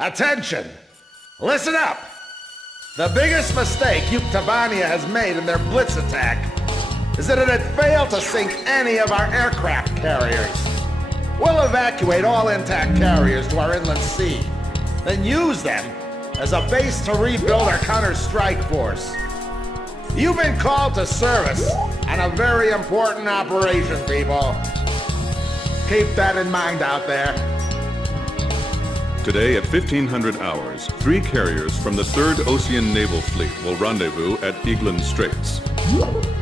Attention! Listen up! The biggest mistake Tabania has made in their blitz attack is that it had failed to sink any of our aircraft carriers. We'll evacuate all intact carriers to our inland sea, then use them as a base to rebuild our counter-strike force. You've been called to service on a very important operation, people. Keep that in mind out there. Today at 1500 hours, 3 carriers from the 3rd Ocean Naval Fleet will rendezvous at Eglin Straits.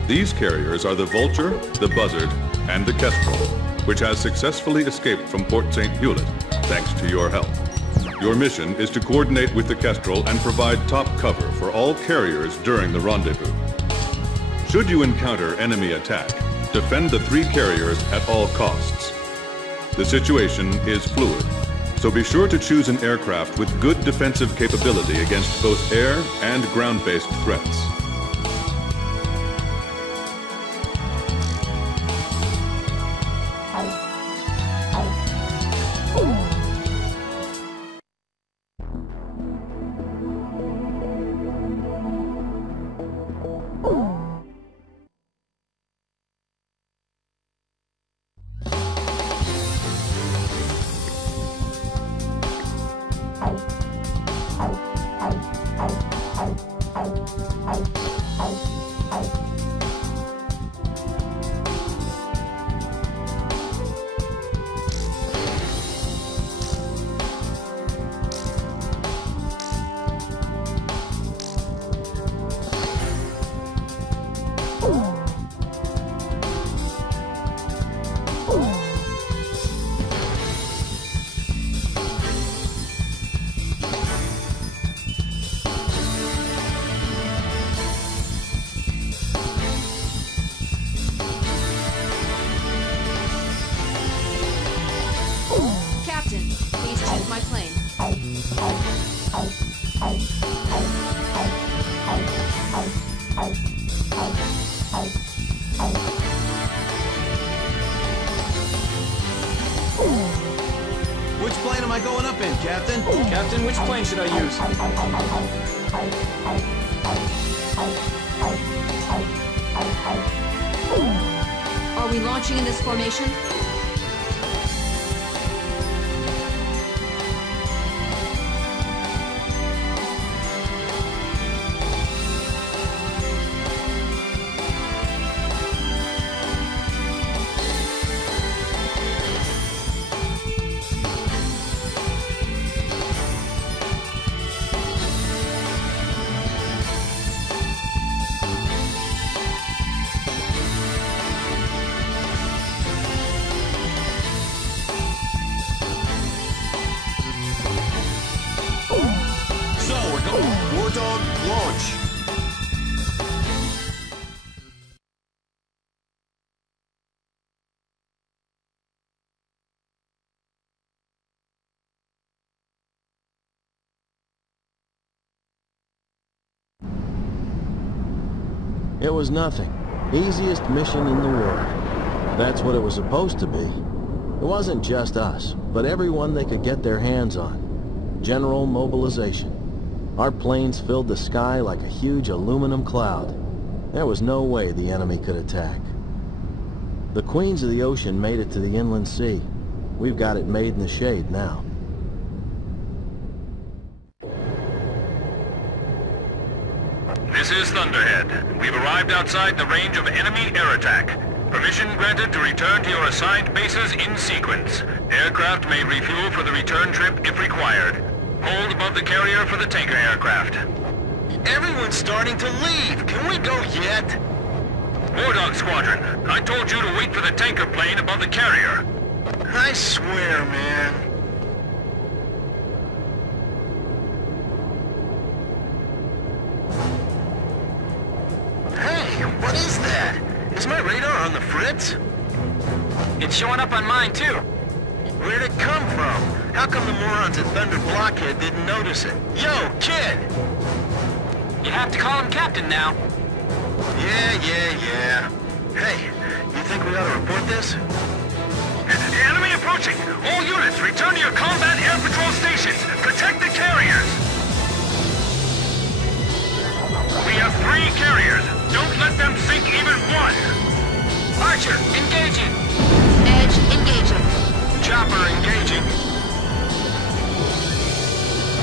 These carriers are the Vulture, the Buzzard, and the Kestrel, which has successfully escaped from Port St. Hewlett, thanks to your help. Your mission is to coordinate with the Kestrel and provide top cover for all carriers during the rendezvous. Should you encounter enemy attack, defend the 3 carriers at all costs. The situation is fluid, so be sure to choose an aircraft with good defensive capability against both air and ground-based threats. Which plane am I going up in, Captain? Captain, which plane should I use? Are we launching in this formation? It was nothing. Easiest mission in the world. That's what it was supposed to be. It wasn't just us, but everyone they could get their hands on. General mobilization. Our planes filled the sky like a huge aluminum cloud. There was no way the enemy could attack. The Queens of the Ocean made it to the inland sea. We've got it made in the shade now. This is Thunderhead. We've arrived outside the range of enemy air attack. Permission granted to return to your assigned bases in sequence. Aircraft may refuel for the return trip if required. Hold above the carrier for the tanker aircraft. Everyone's starting to leave. Can we go yet? Wardog Squadron, I told you to wait for the tanker plane above the carrier. I swear, man. Hey, what is that? Is my radar on the fritz? It's showing up on mine, too. Where'd it come from? How come the morons at Thunder Blockhead didn't notice it? Yo, kid! You have to call him Captain now. Yeah. Hey, you think we ought to report this? Enemy approaching! All units, return to your combat air patrol stations! Protect the carriers! We have 3 carriers. Don't let them sink even one! Archer, engaging! Edge, engaging. Chopper engaging.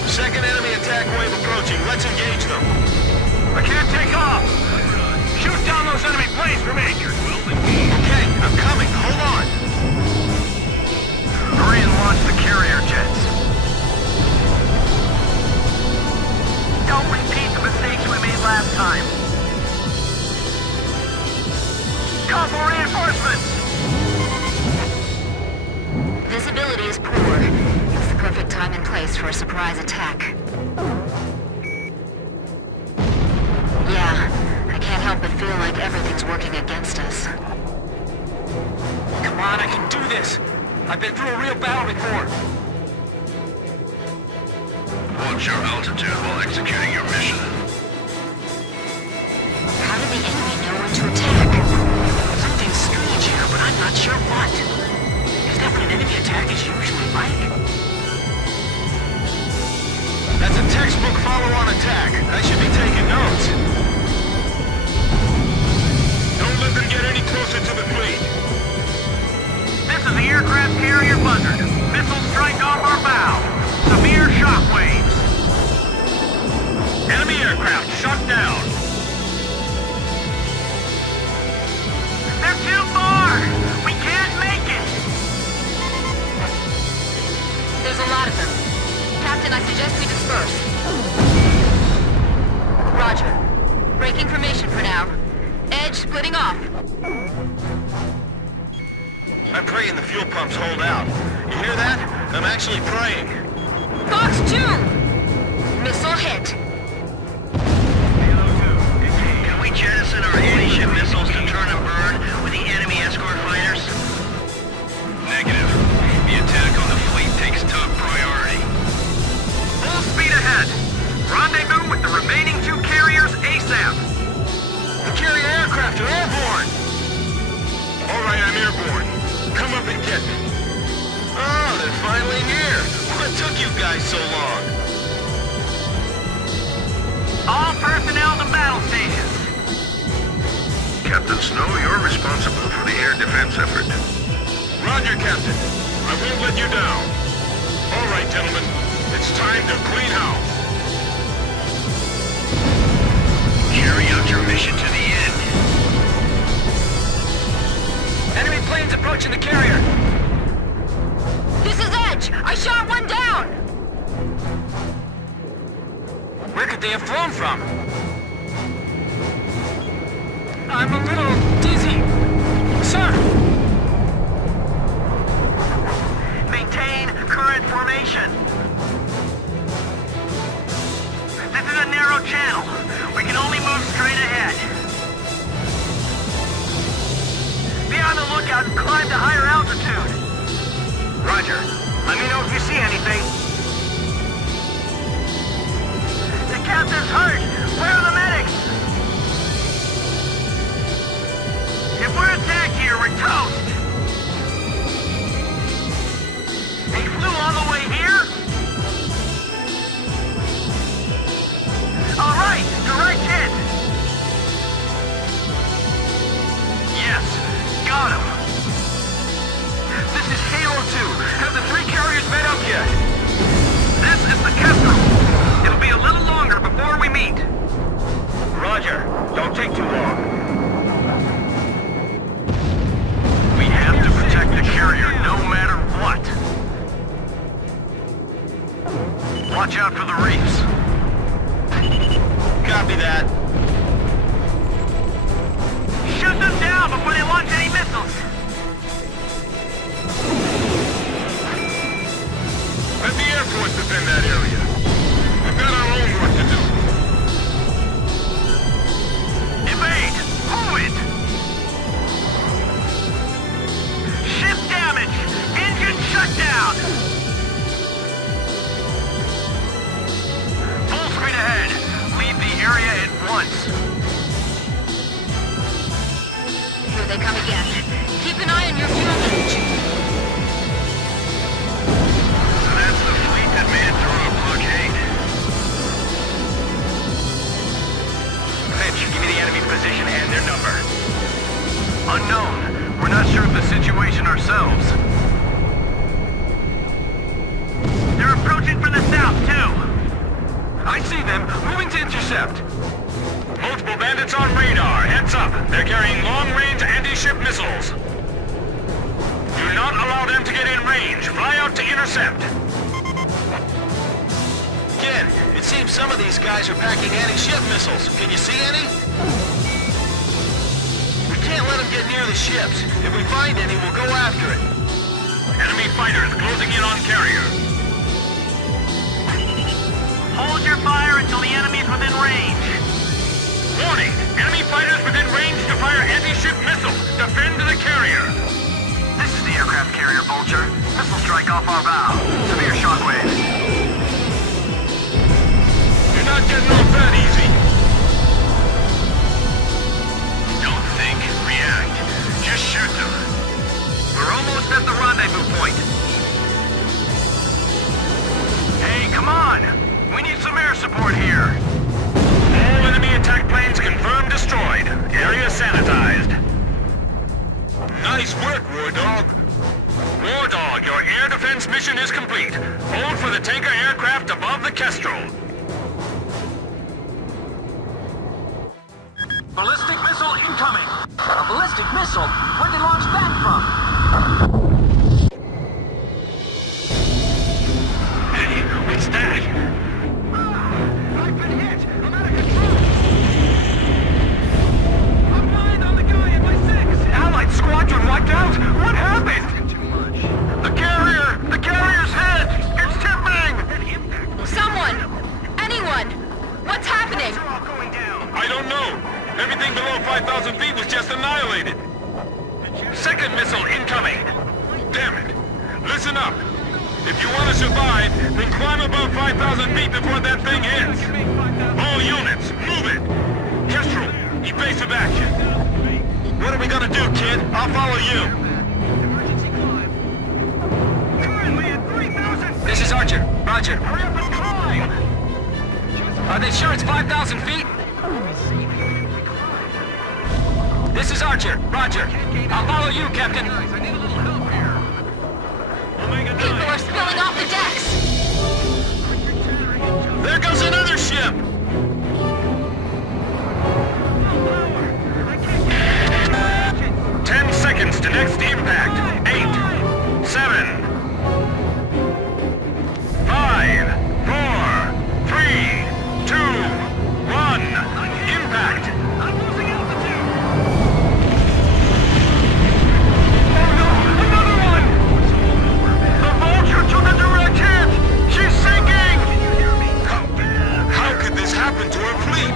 Second enemy attack wave approaching. Let's engage them. I can't take off! Shoot down those enemy planes for me! Okay, I'm coming. Hold on. Hurry and launch the carrier jets. Don't repeat the mistakes we made last time. Call for reinforcements! Visibility is poor. It's the perfect time and place for a surprise attack. Yeah, I can't help but feel like everything's working against us. Come on, I can do this! I've been through a real battle before. Watch your altitude while executing your mission. How did the enemy know when to attack? Something's strange here, but I'm not sure what. Is that what an enemy attack is usually like? That's a textbook follow-on attack. I should be taking notes. Don't let them get any closer to the fleet. This is the aircraft carrier Buzzard. Missiles strike off our bow. Severe shockwaves. Enemy aircraft shot down. They're too far! We can't make it! There's a lot of them. Captain, I suggest we disperse. Roger. Breaking formation for now. Edge splitting off. I'm praying the fuel pumps hold out. You hear that? I'm actually praying. Fox 2! Missile hit. Can we jettison our anti-ship missiles to turn and burn with the enemy escort fighters? Negative. The attack on the fleet takes top priority. Full speed ahead. Rendezvous with the remaining 2 carriers ASAP. The carrier aircraft are airborne! All right, I'm airborne. Come up and get me. Oh, they're finally here! What took you guys so long? All personnel to battle stations. Captain Snow, you're responsible for the air defense effort. Roger, Captain. I won't let you down. All right, gentlemen. It's time to clean house. Carry out your mission to the end. Enemy planes approaching the carrier. This is Edge! I shot one down! Where could they have flown from? I'm a little dizzy. Sir! Maintain current formation. This is a narrow channel. We can only move straight ahead. Be on the lookout and climb to higher altitude. Roger. Let me know if you see anything. The captain's hurt. Where are the medics? If we're attacked here, we're toast. They flew all the way here? All right, direct hit. Yes, got him. This is Halo 2. Have the 3 carriers met up yet? This is the Kestrel. It'll be a little longer before we meet. Roger. Don't take too long. We have to protect the carrier no matter what. Watch out for the reefs. Copy that. Shoot them down before they launch any missiles. Let the Air Force defend that area. We've got our own work to do. Evade! Move it! Ship damage! Engine shut down! Full speed ahead! Leave the area at once! Here they come again. Keep an eye on your fuel gauge. position and their number. Unknown. We're not sure of the situation ourselves. They're approaching from the south, too. I see them, moving to intercept. Multiple bandits on radar. Heads up. They're carrying long-range anti-ship missiles. Do not allow them to get in range. Fly out to intercept. Kid, it seems some of these guys are packing anti-ship missiles. Can you see any? We can't let them get near the ships. If we find any, we'll go after it. Enemy fighters closing in on carrier. Hold your fire until the enemy's within range. Warning! Enemy fighters within range to fire anti-ship missile. Defend the carrier. This is the aircraft carrier, Vulture. Missile strike off our bow. Severe shockwaves. You're not getting off that easy. Don't think, react. Just shoot them. We're almost at the rendezvous point. Hey, come on! We need some air support here. All enemy attack planes confirmed destroyed. Area sanitized. Nice work, War Dog. War Dog, your air defense mission is complete. Hold for the tanker aircraft above the Kestrel. Ballistic missile incoming! A ballistic missile? Where'd they launch that from? Hey, what's that? I've been hit! I'm out of control! I'm blind on the guy in my six! Allied squadron wiped out? What happened? Too much. The carrier's hit! It's tipping! Someone! Anyone! What's happening? They're all going down. I don't know. Everything below 5,000 feet was just annihilated. Second missile incoming. Damn it. Listen up. If you want to survive, then climb above 5,000 feet before that thing hits. All units, move it. Kestrel, evasive action. What are we gonna do, kid? I'll follow you. Emergency climb. Currently at 3,000! This is Archer. Roger. Hurry up and climb! Are they sure it's 5,000 feet? This is Archer. Roger. I'll follow you, Captain. I need a little help here. People are spilling off the decks! There goes another ship! 10 seconds to next impact. 8, 7, 5, 4, 3, 2, 1. Impact. I'm losing altitude! The Vulture took a direct hit! She's sinking! How could this happen to our fleet?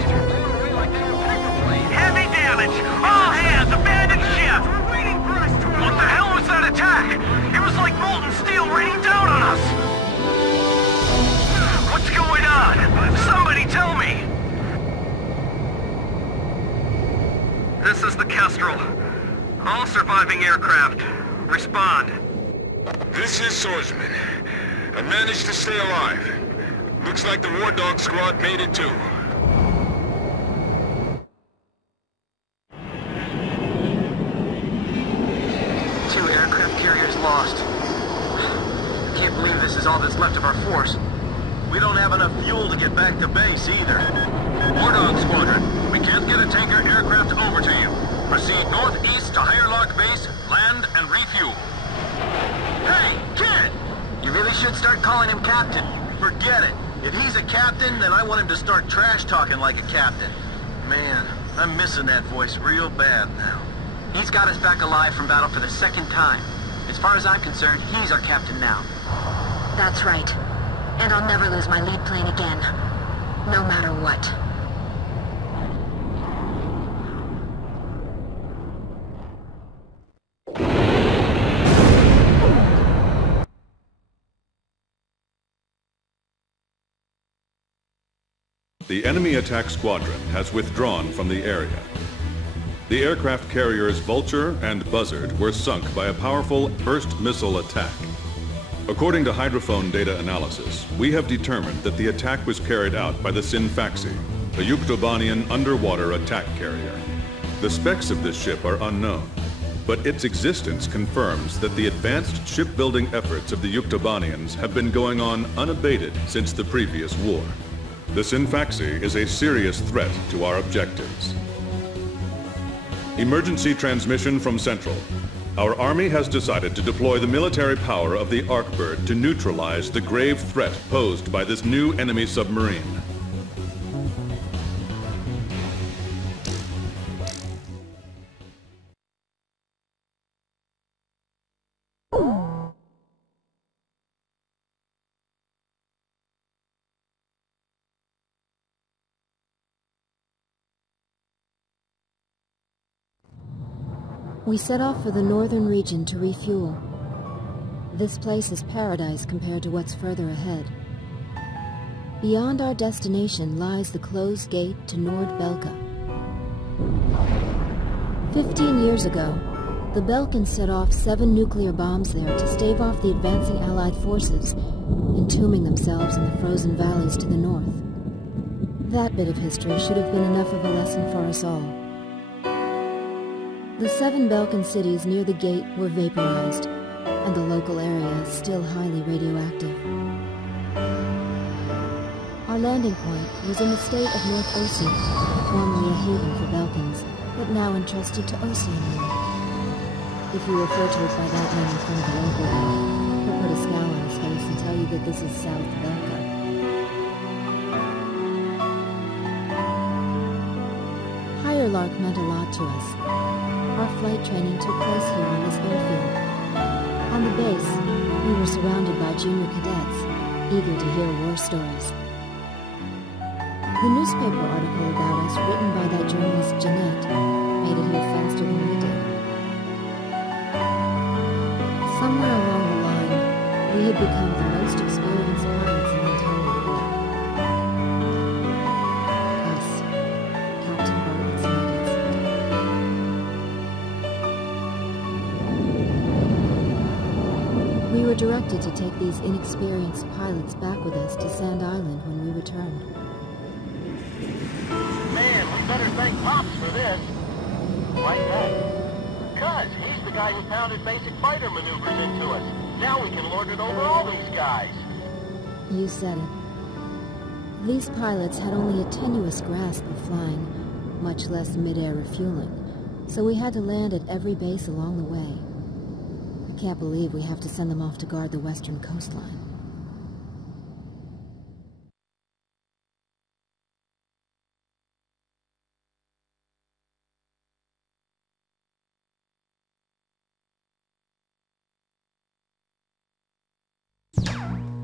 Heavy damage! All hands, abandon ship! We're waiting for us to arrive! What the hell was that attack? It was like molten steel raining down on us! What's going on? Somebody tell me! This is the Kestrel. All surviving aircraft, respond. This is Swordsman. I managed to stay alive. Looks like the War Dog squad made it too. Two aircraft carriers lost. Can't believe this is all that's left of our force. We don't have enough fuel to get back to base either. War Dog Squadron, we can't get a tanker aircraft over to you. Proceed northeast to Higher Lock Base, land and refuel. Hey, kid! You really should start calling him Captain. Forget it. If he's a captain, then I want him to start trash talking like a captain. Man, I'm missing that voice real bad now. He's got us back alive from battle for the second time. As far as I'm concerned, he's our captain now. That's right. And I'll never lose my lead plane again. No matter what. The enemy attack squadron has withdrawn from the area. The aircraft carriers Vulture and Buzzard were sunk by a powerful burst missile attack. According to hydrophone data analysis, we have determined that the attack was carried out by the Sinfaxi, a Yuktobanian underwater attack carrier. The specs of this ship are unknown, but its existence confirms that the advanced shipbuilding efforts of the Yuktobanians have been going on unabated since the previous war. The Sinfaxi is a serious threat to our objectives. Emergency transmission from Central. Our Army has decided to deploy the military power of the Arkbird to neutralize the grave threat posed by this new enemy submarine. We set off for the northern region to refuel. This place is paradise compared to what's further ahead. Beyond our destination lies the closed gate to Nordbelka. 15 years ago, the Belkans set off 7 nuclear bombs there to stave off the advancing Allied forces, entombing themselves in the frozen valleys to the north. That bit of history should have been enough of a lesson for us all. The 7 Belkan cities near the gate were vaporized, and the local area is still highly radioactive. Our landing point was in the state of North Ossia, formerly a haven for Belkans, but now entrusted to Ossian. If you refer to it by that name in front of the local one, he'll put a scowl on his face and tell you that this is South Belka. Higher Lark meant a lot to us. Our flight training took place here on this airfield. On the base, we were surrounded by junior cadets, eager to hear war stories. The newspaper article about us, written by that journalist Jeanette, made it here faster than we did. Somewhere along the line, we had become the most experienced pilots in the entire war. Us, Captain Bartlett's nuggets. We were directed to take these inexperienced pilots back with us to Sand Island when we returned. Man, we better thank Pops for this. Why that? Because he's the guy who pounded basic fighter maneuvers into us. Now we can lord it over all these guys. You said it. These pilots had only a tenuous grasp of flying, much less mid-air refueling, so we had to land at every base along the way. I can't believe we have to send them off to guard the western coastline.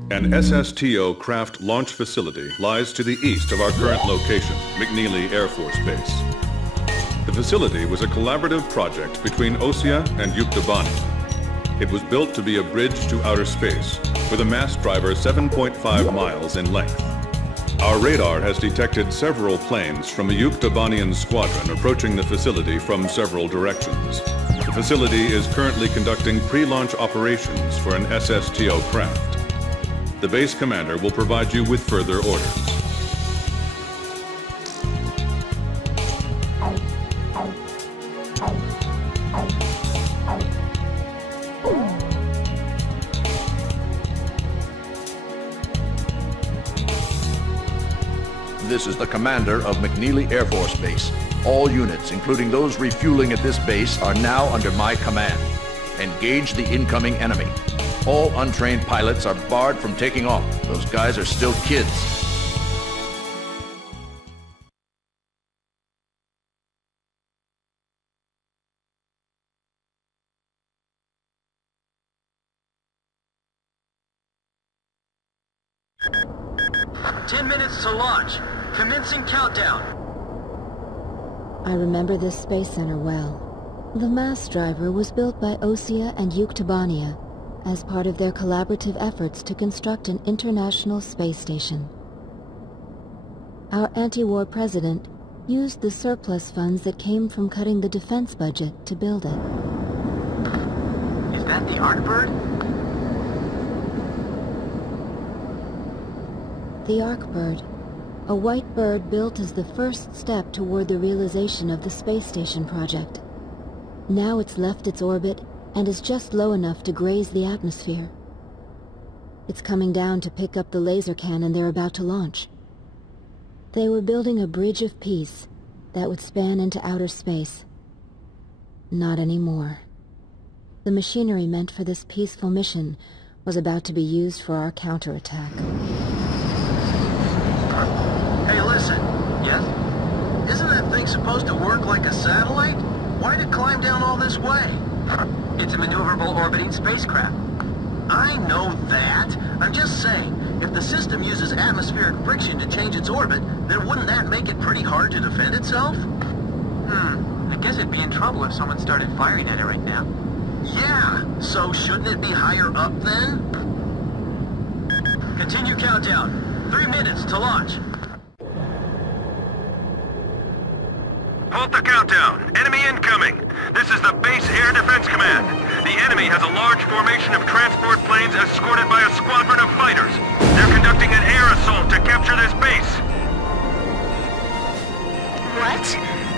An SSTO craft launch facility lies to the east of our current location, McNeely Air Force Base. The facility was a collaborative project between Ossia and Yuktobania. It was built to be a bridge to outer space, with a mass driver 7.5 miles in length. Our radar has detected several planes from a Yuktobanian squadron approaching the facility from several directions. The facility is currently conducting pre-launch operations for an SSTO craft. The base commander will provide you with further orders. This is the commander of McNeely Air Force Base. All units, including those refueling at this base, are now under my command. Engage the incoming enemy. All untrained pilots are barred from taking off. Those guys are still kids. "10 minutes to launch. Commencing countdown." I remember this space center well. The mass driver was built by Ossia and Yuktobania as part of their collaborative efforts to construct an international space station. Our anti-war president used the surplus funds that came from cutting the defense budget to build it. Is that the Arkbird? The Arkbird. A white bird built as the first step toward the realization of the space station project. Now it's left its orbit and is just low enough to graze the atmosphere. It's coming down to pick up the laser cannon they're about to launch. They were building a bridge of peace that would span into outer space. Not anymore. The machinery meant for this peaceful mission was about to be used for our counterattack. Hey, listen. Yes? Isn't that thing supposed to work like a satellite? Why'd it climb down all this way? It's a maneuverable orbiting spacecraft. I know that. I'm just saying, if the system uses atmospheric friction to change its orbit, then wouldn't that make it pretty hard to defend itself? I guess it'd be in trouble if someone started firing at it right now. Yeah, so shouldn't it be higher up then? Continue countdown. 3 minutes to launch. Halt the countdown. Enemy incoming. This is the Base Air Defense Command. The enemy has a large formation of transport planes escorted by a squadron of fighters. They're conducting an air assault to capture this base. What?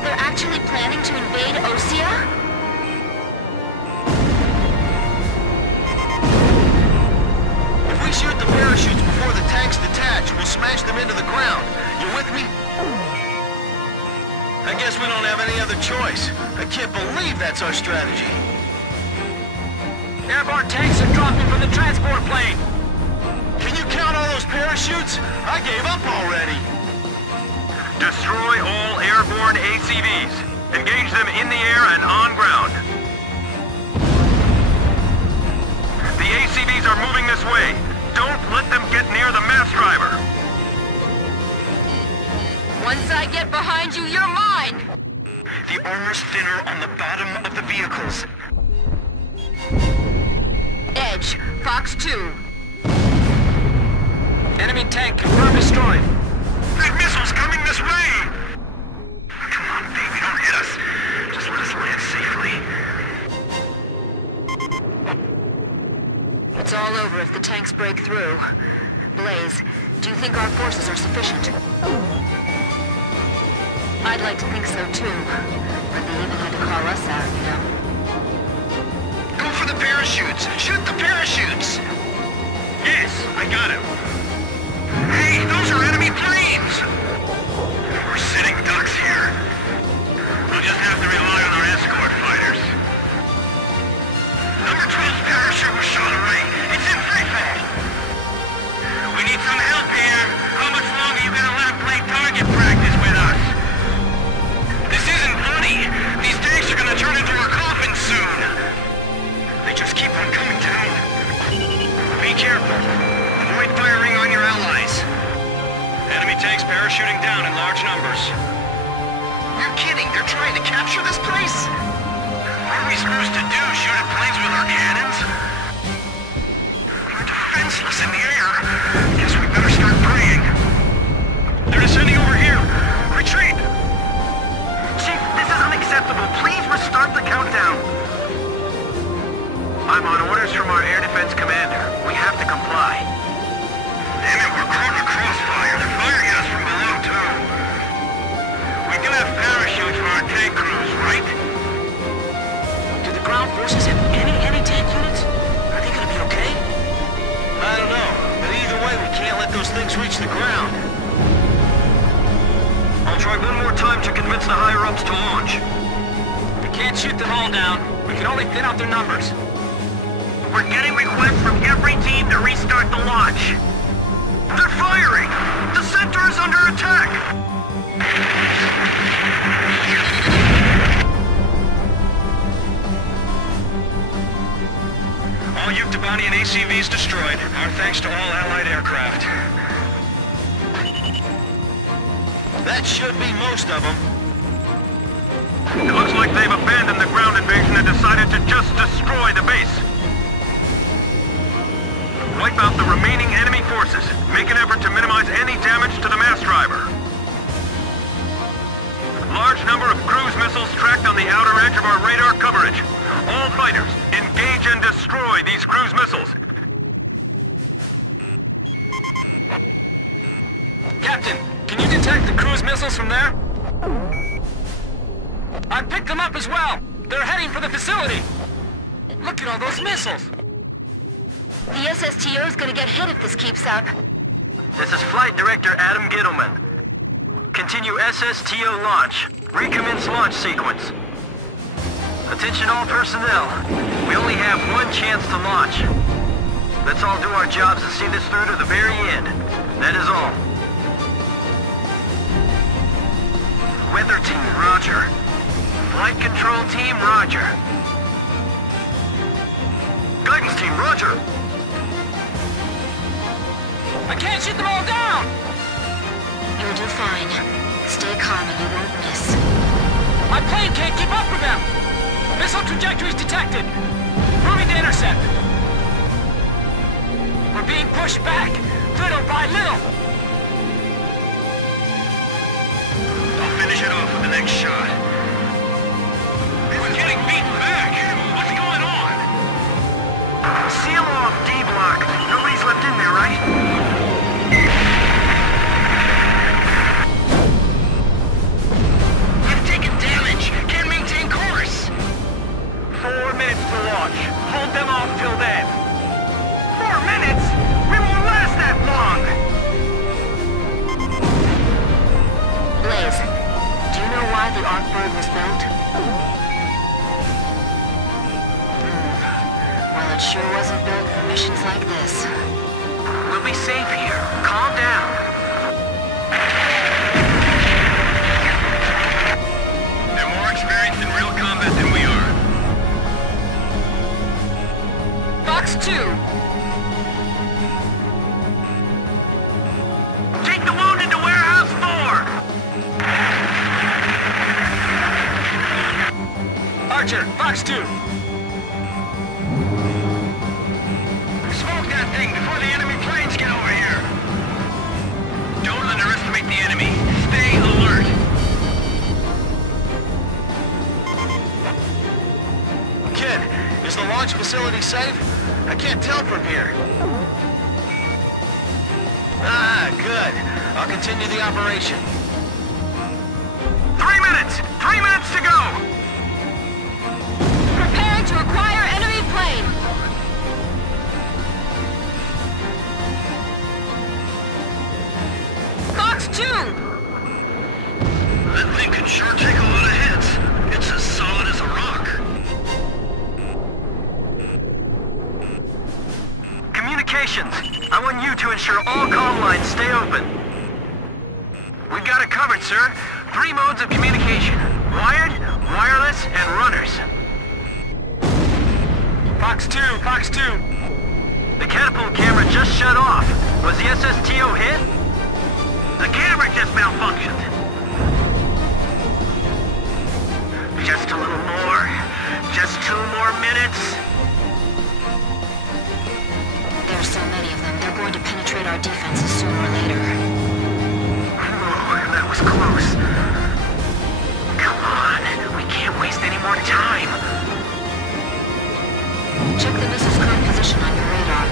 They're actually planning to invade Osea? If we shoot the parachutes before the tanks detach, we'll smash them into the ground. You with me? I guess we don't have any other choice. I can't believe that's our strategy. Airborne tanks are dropping from the transport plane. Can you count all those parachutes? I gave up already. Destroy all airborne ACVs. Engage them in the air and on ground. The ACVs are moving this way. Don't let them get near the mass driver. Once I get behind you, you're mine! The armor's thinner on the bottom of the vehicles. Edge, Fox 2. Enemy tank confirmed destroyed. That missile's coming this way! Come on, baby, don't hit us. Just let us land safely. It's all over if the tanks break through. Blaze, do you think our forces are sufficient? I'd like to think so too. But they even had to call us out, you know. Go for the parachutes! Shoot the parachutes! Yes, I got him. Hey, those are enemy planes! We're sitting ducks here. We'll just have to rely on our escort fighters. Number 12's parachute was shot away. It's in free fall. We need some help here. How much longer you gonna let them play target practice with us? This isn't funny. These tanks are gonna turn into our coffins soon. They just keep on coming down. Be careful. Avoid firing on your allies. Enemy tanks parachuting down in large numbers. You're kidding! They're trying to capture this place? What are we supposed to do? Shoot at planes with our cannons? We're defenseless in the air. Guess we better start praying. They're descending over here. Retreat! Chief, this is unacceptable. Please restart the countdown. I'm on orders from our air defense commander. We have to comply. Damn it, we're caught in a crossfire. They're firing at us from below, too. We do have parachutes for our tank crews, right? Do the ground forces have any anti-tank units? Are they gonna be okay? I don't know, but either way, we can't let those things reach the ground. I'll try one more time to convince the higher-ups to launch. We can't shoot them all down. We can only thin out their numbers. We're getting requests from every team to restart the launch. They're firing! The center is under attack! All Uktibanian ACVs destroyed. Our thanks to all Allied aircraft. That should be most of them. It looks like they've abandoned the ground invasion and decided to just destroy the base. Wipe out the remaining enemy forces. Make an effort to minimize any damage to the mass driver. Large number of cruise missiles tracked on the outer edge of our radar coverage. All fighters, engage and destroy these cruise missiles. Captain, can you you detect the cruise missiles from there? I picked them up as well. They're heading for the facility. Look at all those missiles. The SSTO is gonna get hit if this keeps up. This is Flight Director Adam Gittleman. Continue SSTO launch. Recommence launch sequence. Attention all personnel. We only have one chance to launch. Let's all do our jobs and see this through to the very end. That is all. Weather team, roger. Flight control team, roger. Guidance team, roger. I can't shoot them all down! You'll do fine. Stay calm and you won't miss. My plane can't keep up with them! Missile trajectories detected! Moving to intercept! We're being pushed back, little by little! I'll finish it off with the next shot. We're getting beaten back! What's going on? Seal off D block. Nobody's left in there, right? You've taken damage. Can't maintain course. 4 minutes to launch. Hold them off till then. 4 minutes? We won't last that long! Blaze, do you know why the Arcbird was built? Well, it sure wasn't built for missions like this. We'll be safe here. Calm down. They're more experienced in real combat than we are. Fox 2! Take the wounded to Warehouse 4! Archer, Fox 2! Smoke that thing before the enemy planes get over here! Don't underestimate the enemy. Stay alert. Kid, is the launch facility safe? I can't tell from here. Ah, good. I'll continue the operation. 3 minutes! 3 minutes to go! Preparing to acquire enemy plane! Fox 2! That thing can sure take a lot of hits. It's as solid as a rock. Communications. I want you to ensure all comm lines stay open. We've got it covered, sir. 3 modes of communication. Wired, wireless, and runners. Fox 2, Fox 2! The catapult camera just shut off. Was the SSTO hit? The camera just malfunctioned. Just a little more. Just 2 more minutes. There's so many of them, they're going to penetrate our defenses sooner or later. Oh, that was close. Come on, we can't waste any more time. Check the missile's current position on your radar.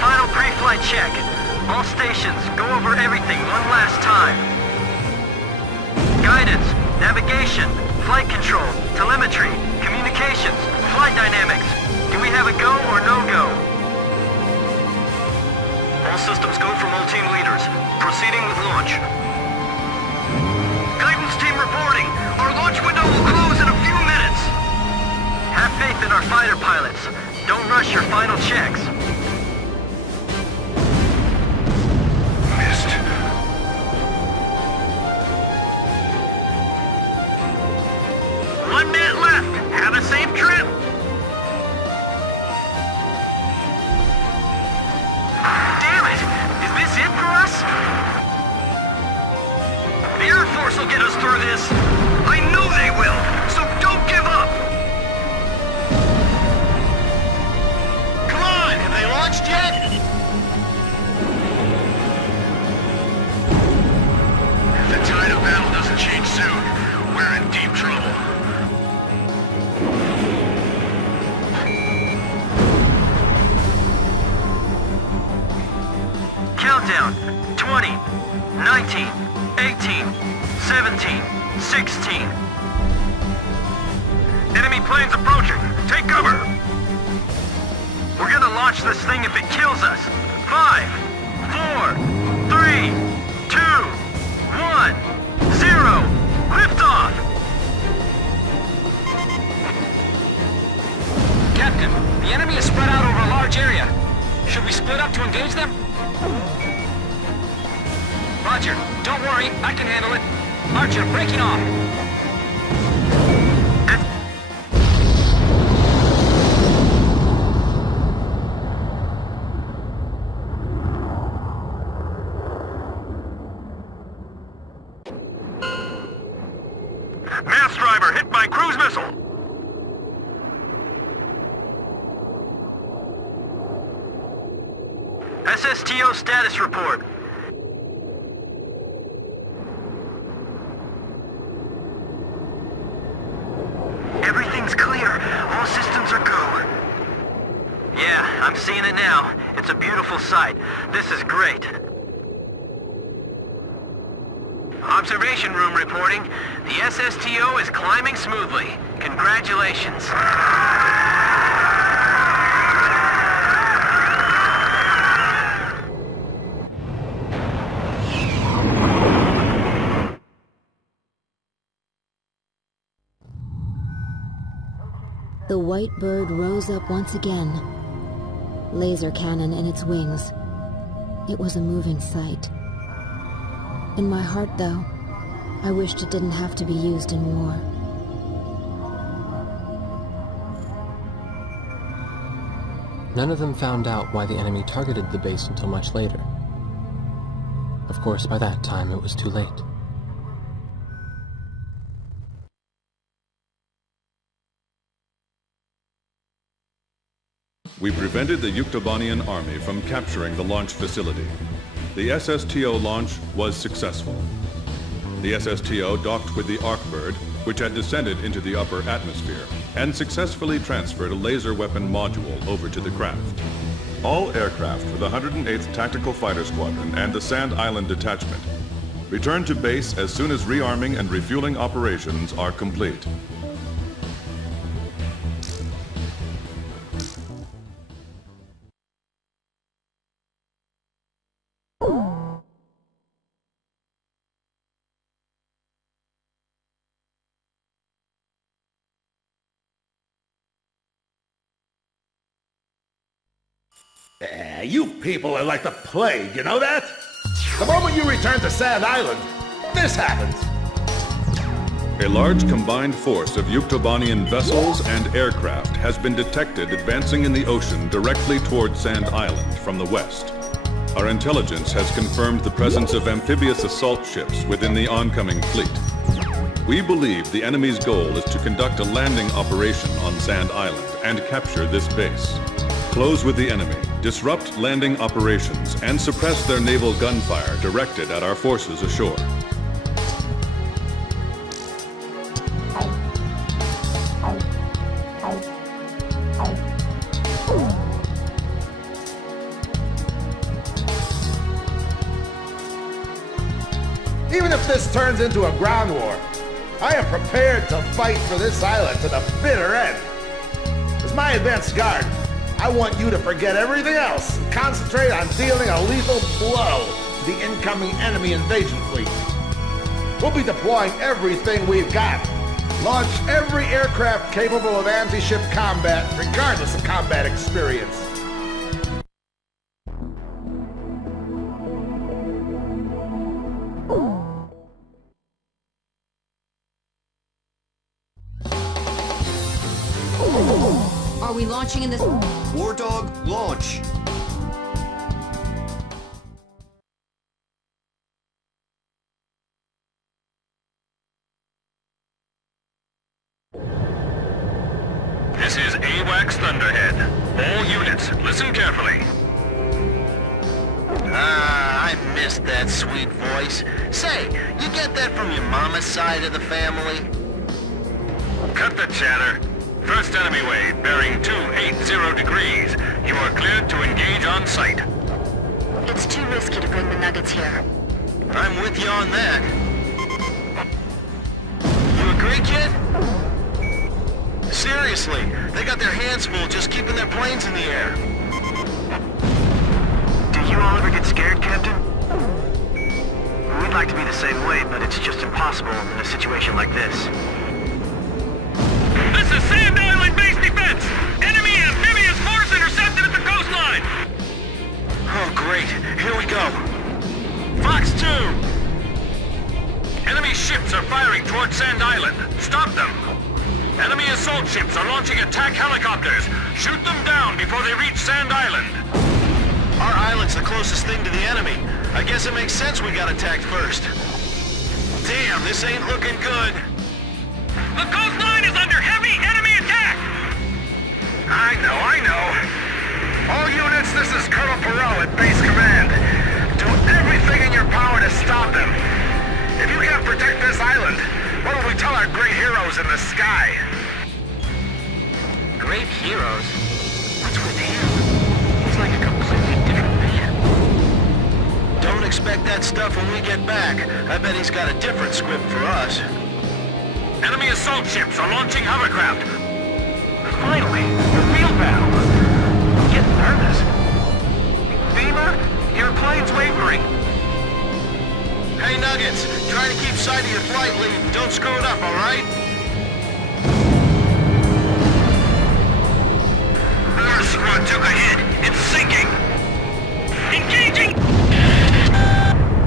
Final pre-flight check. All stations, go over everything one last time. Guidance, navigation, flight control, telemetry, communications, flight dynamics. Do we have a go or no-go? All systems go from all team leaders. Proceeding with launch. Guidance team reporting. Our launch window will close in a few minutes. Have faith in our fighter pilots. Don't rush your final checks. Missed. One minute left. Have a safe trip. Damn it! Is this it for us? The Air Force will get us through this. I know they will. So don't give up. Come on! Have they launched yet? If the tide of battle doesn't change soon, we're in deep trouble. Countdown. 20, 19, 18, 17, 16. Enemy planes approaching. Take cover. We're gonna launch this thing if it kills us. 5, 4, 3, 2, 1, 0. Liftoff! Captain, the enemy is spread out over a large area. Should we split up to engage them? Roger. Don't worry, I can handle it. Archer, breaking off. Mass driver hit by cruise missile. SSTO status report. Everything's clear. All systems are go. Yeah, I'm seeing it now. It's a beautiful sight. This is great. Observation room reporting. The SSTO is climbing smoothly. Congratulations. The white bird rose up once again. Laser cannon in its wings. It was a moving sight. In my heart, though, I wished it didn't have to be used in war. None of them found out why the enemy targeted the base until much later. Of course, by that time, it was too late. We prevented the Yuktobanian army from capturing the launch facility. The SSTO launch was successful. The SSTO docked with the Arkbird, which had descended into the upper atmosphere, and successfully transferred a laser weapon module over to the craft. All aircraft for the 108th Tactical Fighter Squadron and the Sand Island Detachment return to base as soon as rearming and refueling operations are complete. You people are like the plague, you know that? The moment you return to Sand Island, this happens. A large combined force of Yuktobanian vessels and aircraft has been detected advancing in the ocean directly toward Sand Island from the west. Our intelligence has confirmed the presence of amphibious assault ships within the oncoming fleet. We believe the enemy's goal is to conduct a landing operation on Sand Island and capture this base. Close with the enemy, disrupt landing operations, and suppress their naval gunfire directed at our forces ashore. Even if this turns into a ground war, I am prepared to fight for this island to the bitter end. As my advanced guard, I want you to forget everything else and concentrate on dealing a lethal blow to the incoming enemy invasion fleet. We'll be deploying everything we've got. Launch every aircraft capable of anti-ship combat, regardless of combat experience. Are we launching in this? War Dog, launch! This is AWACS Thunderhead. All units, listen carefully. Ah, I missed that sweet voice. Say, you get that from your mama's side of the family? Cut the chatter. First enemy wave, bearing 280 degrees. You are cleared to engage on sight. It's too risky to bring the nuggets here. I'm with you on that. You agree, kid? Seriously, they got their hands full just keeping their planes in the air. Do you all ever get scared, Captain? We'd like to be the same way, but it's just impossible in a situation like this. This is Sand Island base defense! Enemy amphibious force intercepted at the coastline! Oh, great. Here we go. Fox 2! Enemy ships are firing towards Sand Island. Stop them! Enemy assault ships are launching attack helicopters. Shoot them down before they reach Sand Island. Our island's the closest thing to the enemy. I guess it makes sense we got attacked first. Damn, this ain't looking good. The coastline is under heavy enemy attack! I know. All units, this is Colonel Perot at Base Command. Do everything in your power to stop them. If you can't protect this island, what will we tell our great heroes in the sky? Great heroes? What's with him? He's like a completely different man. Don't expect that stuff when we get back. I bet he's got a different script for us. Enemy assault ships are launching hovercraft. Finally, the real battle. I'm getting nervous. Beamer, your plane's wavering. Hey, Nuggets, try to keep sight of your flight lead. Don't screw it up, all right? Our squad took a hit. It's sinking. Engaging!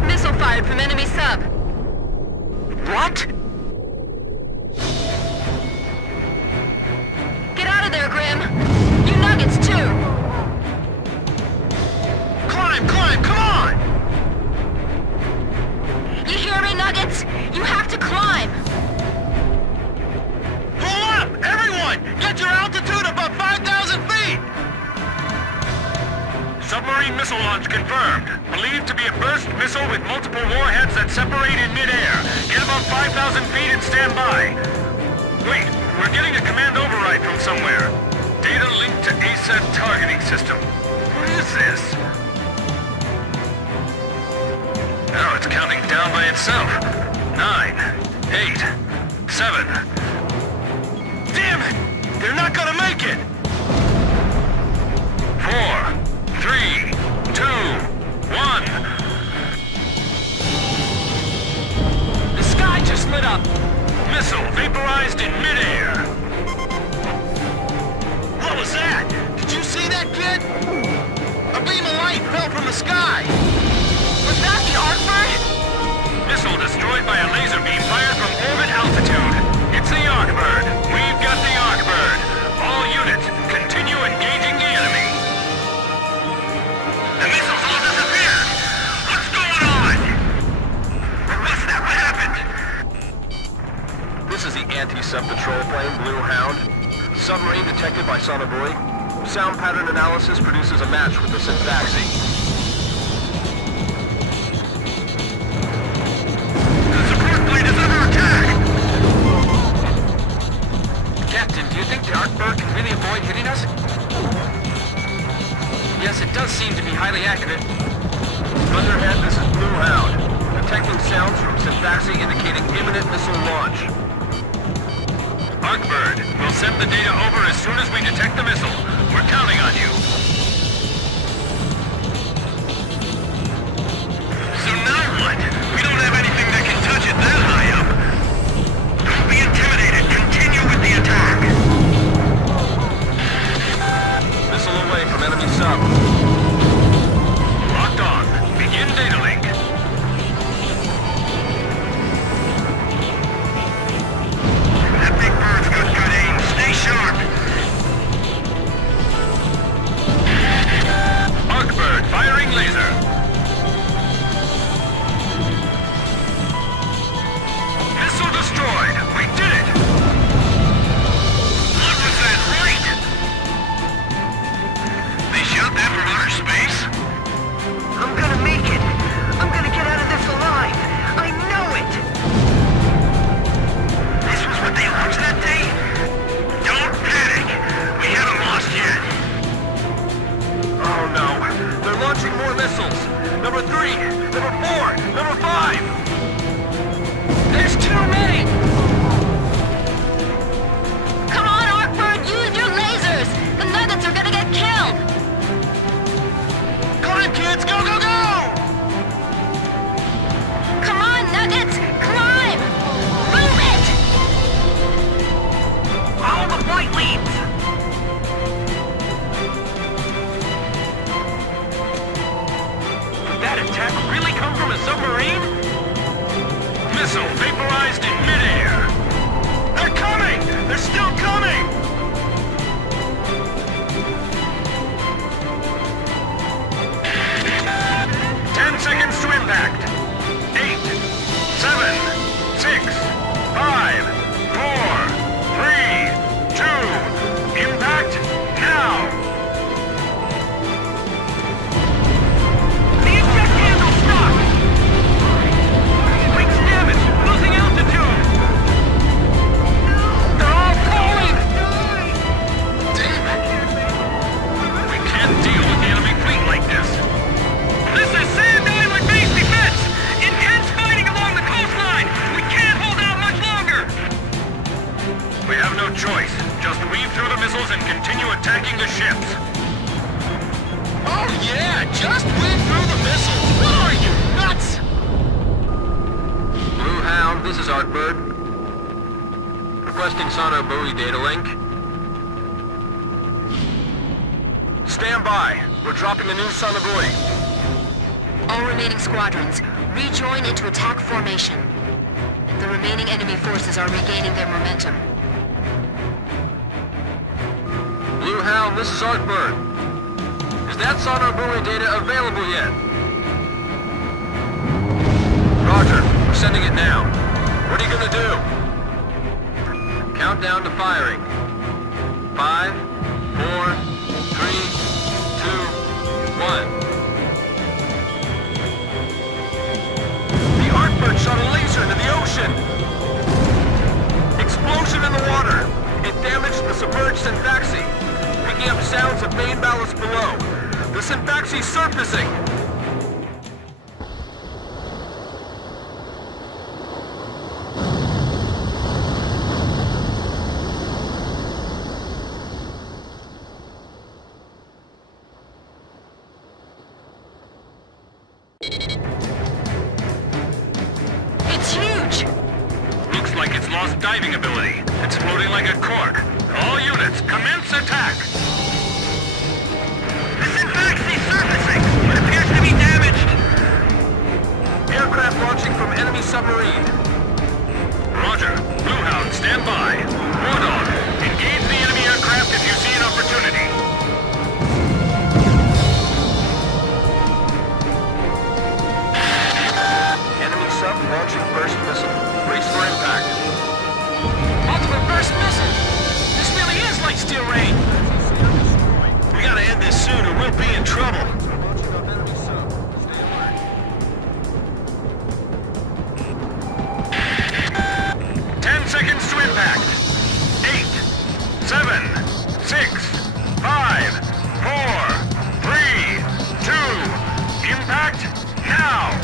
Missile fired from enemy sub. What? Get out of there, Grim. You Nuggets, too. Climb, come on! You hear me, Nuggets? You have to climb. Pull up! Everyone! Get your altitude above 5,000 feet! Submarine missile launch confirmed. Believed to be a burst missile with multiple warheads that separate in midair. Get above 5,000 feet and stand by. Wait, we're getting a command override from somewhere. Data linked to ASAT targeting system. What is this? Now it's counting down by itself. 9, 8, 7. Damn it! They're not gonna make it! 4, 3, 2, 1. The sky just lit up. Missile vaporized in midair. What was that? Did you see that, kid? A beam of light fell from the sky! Was that the Arcbird? Missile destroyed by a laser beam fired from orbit altitude. It's the Arcbird. We've got the Arcbird. All units, continue engaging the enemy. The missiles all disappeared. What's going on? What's that? What happened? This is the anti-sub patrol plane, Blue Hound. Submarine detected by sonobuoy. Sound pattern analysis produces a match with the syntaxi. Captain, do you think the Arcbird can really avoid hitting us? Yes, it does seem to be highly accurate. Thunderhead, this is Blue Hound. Detecting sounds from syntaxi indicating imminent missile launch. Arcbird, we'll send the data over as soon as we detect the missile. We're counting on you. So now what? We don't have anything that can touch it that high up. Don't be intimidated. Continue with the attack. Missile away from enemy sub. Locked on. Begin data link. That big bird's got good aim. Stay sharp. choice. Just weave through the missiles and continue attacking the ships. Oh yeah, just weave through the missiles. What are you, nuts? Blue Hound, this is Artbird. Requesting sonar buoy data link. Stand by. We're dropping a new sonar buoy. All remaining squadrons, rejoin into attack formation. The remaining enemy forces are regaining their momentum. Blue Hound, this is Artbird. Is that sonar buoy data available yet? Roger. We're sending it now. What are you gonna do? Countdown to firing. 5, 4, 3, 2, 1. The Artbird shot a laser into the ocean! Explosion in the water! It damaged the submerged Syntaxi, picking up sounds of main ballast below. The Syntaxi's surfacing! Diving ability. It's floating like a cork. All units, commence attack! The Syntaxi's surfacing! It appears to be damaged! Aircraft launching from enemy submarine. Roger. Blue Hound, stand by. War Dog, engage the enemy aircraft if you see an opportunity. Enemy sub launching first missile. Brace for impact. Ultimate burst missile! This really is like steel rain! We gotta end this soon or we'll be in trouble. 10 seconds to impact. 8, 7, 6, 5, 4, 3, 2, impact now!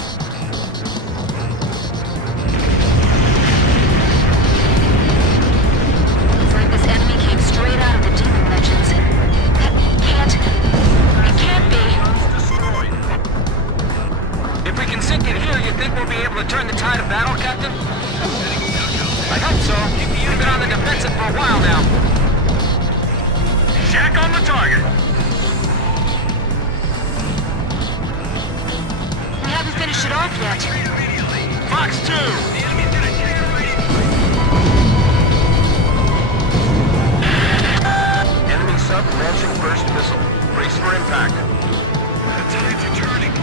Straight out of the Demon Legends. It can't be. If we can sink it here, you think we'll be able to turn the tide of battle, Captain? I hope so. We've been on the defensive for a while now. Shack on the target. We haven't finished it off yet. Fox 2! Sub launching first missile. Brace for impact. The tides are turning.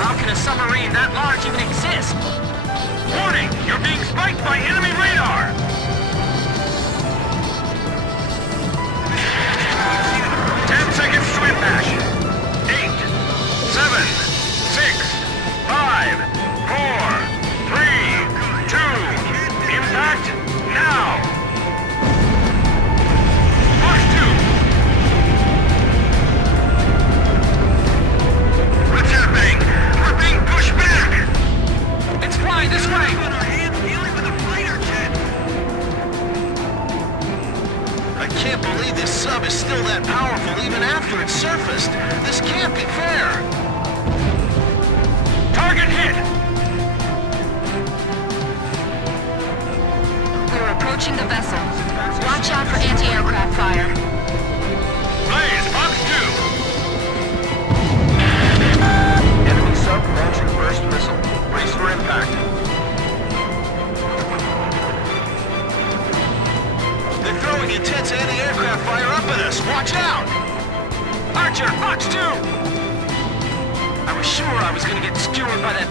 How can a submarine that large even exist? Warning! You're being spiked by enemy radar! 10 seconds to impact. 8, 7, 6, 5, 4, 3, 2, impact now! What's happening? We're being pushed back! It's flying this way! On our hands dealing with a fighter jet! I can't believe this sub is still that powerful even after it's surfaced. This can't be fair! Target hit! We're approaching the vessel. Watch out for anti-aircraft fire. Blaze, Fox 2! Enemy sub launching first missile. Brace for impact. They're throwing intense anti-aircraft fire up at us! Watch out! Archer, Fox 2! I was sure I was gonna get skewered by that...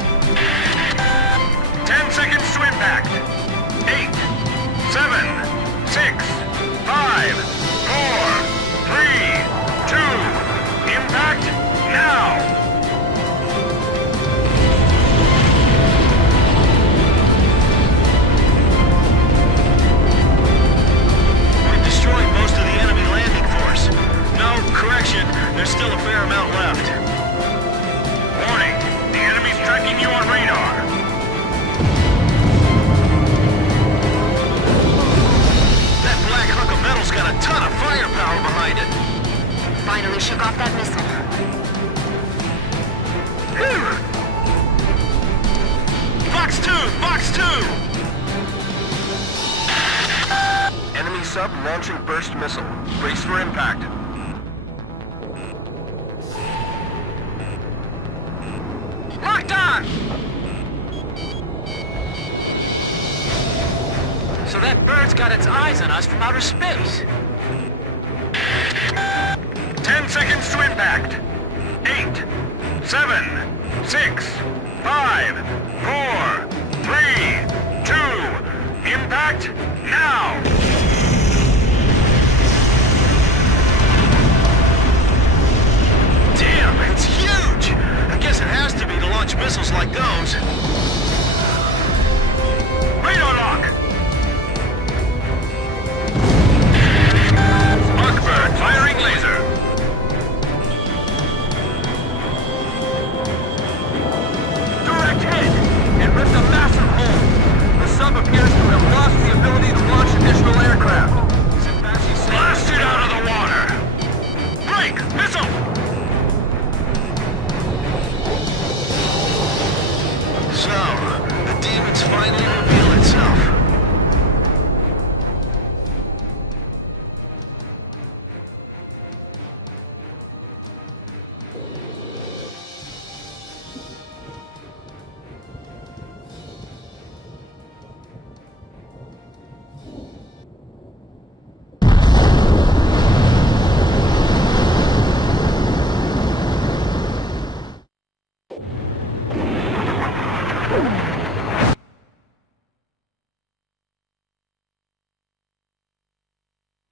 10 seconds to impact. 8, 7, 6, 5, 4, 3, 2, impact now! We've destroyed most of the enemy landing force. No, correction, there's still a fair amount left. Warning, the enemy's tracking you on radar. sub launching burst missile. Brace for impact. Locked on! So that bird's got its eyes on us from outer space. 10 seconds to impact. 8, 7, 6, 5, 4, 3, 2, impact now! Damn, it's huge! I guess it has to be to launch missiles like those. Radar lock! Arcbird firing laser. Direct hit! It ripped a massive hole. The sub appears to have lost the ability to launch additional aircraft. Blast it out of the water! Break! Missile! So, the demons finally reveal itself.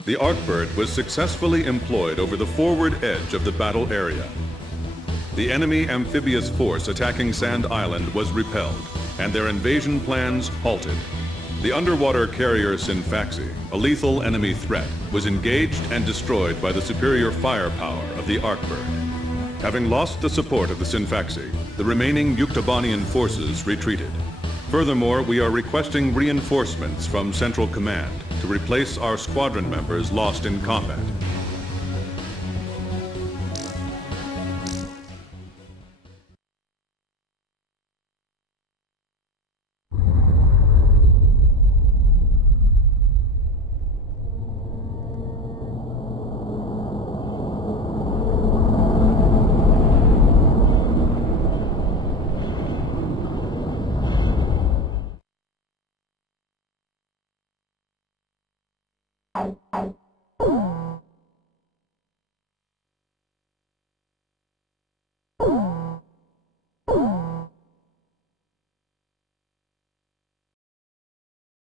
The Arcbird was successfully employed over the forward edge of the battle area. The enemy amphibious force attacking Sand Island was repelled, and their invasion plans halted. The underwater carrier Sinfaxi, a lethal enemy threat, was engaged and destroyed by the superior firepower of the Arcbird. Having lost the support of the Sinfaxi, the remaining Yuktobanian forces retreated. Furthermore, we are requesting reinforcements from Central Command to replace our squadron members lost in combat.